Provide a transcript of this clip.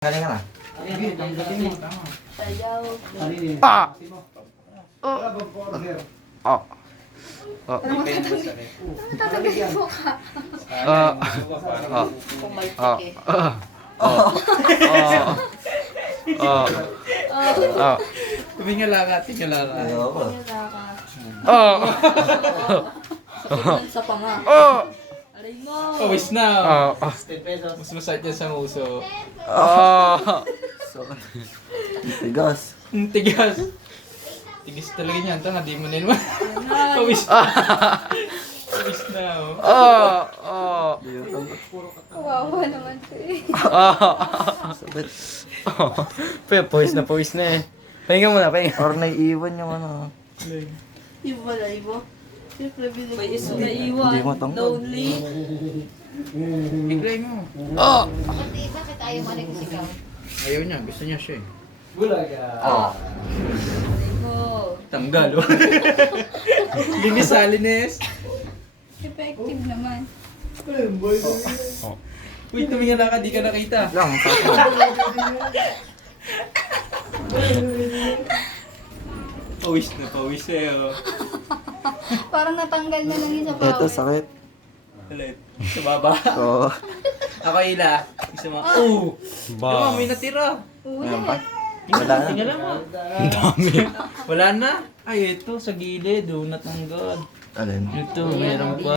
Galing ka na. Sayaw. Ah! Oh. Oh. Tatagay mo ka. Ah. Pumaltik eh. Tingala ka, tingala ka. Ayoko. Sa panga. Aray mo. Pawis na. Mas masakit yan sa nguso. Tigas. Ang tigas. Tigas talaga niyan. Tanga, di mo na naman. Pawis na. Pawis na. Oh. Kawawa naman ko eh. Sabit. Pawis na eh. Pahinga muna, pahinga. Or naiiwan yung ano. Ibo pala, ibo. Siyempre, may iso na iwan. Hindi mo tanggal. Lonely. Iglay mo. Bakit ayaw manig si Kam? Ayaw niya. Gusto niya siya eh. Aray mo. Tanggal. Oh. Linis ha, linis. Effective naman. Uy, tumingala ka. Di ka nakita. Lang, Pawis na pawis eh. Oh. Parang natanggal na lang isa pa. ito sakit. Ulit. Sa baba. Oo. Ako ila. Gusto mo. Oh! Diba, may natira. Meron pa? Wala na. Tingala mo. Ang dami. Wala na. Ay, ito sa gilid. Oh, natanggal. Alin? Ito, meron pa.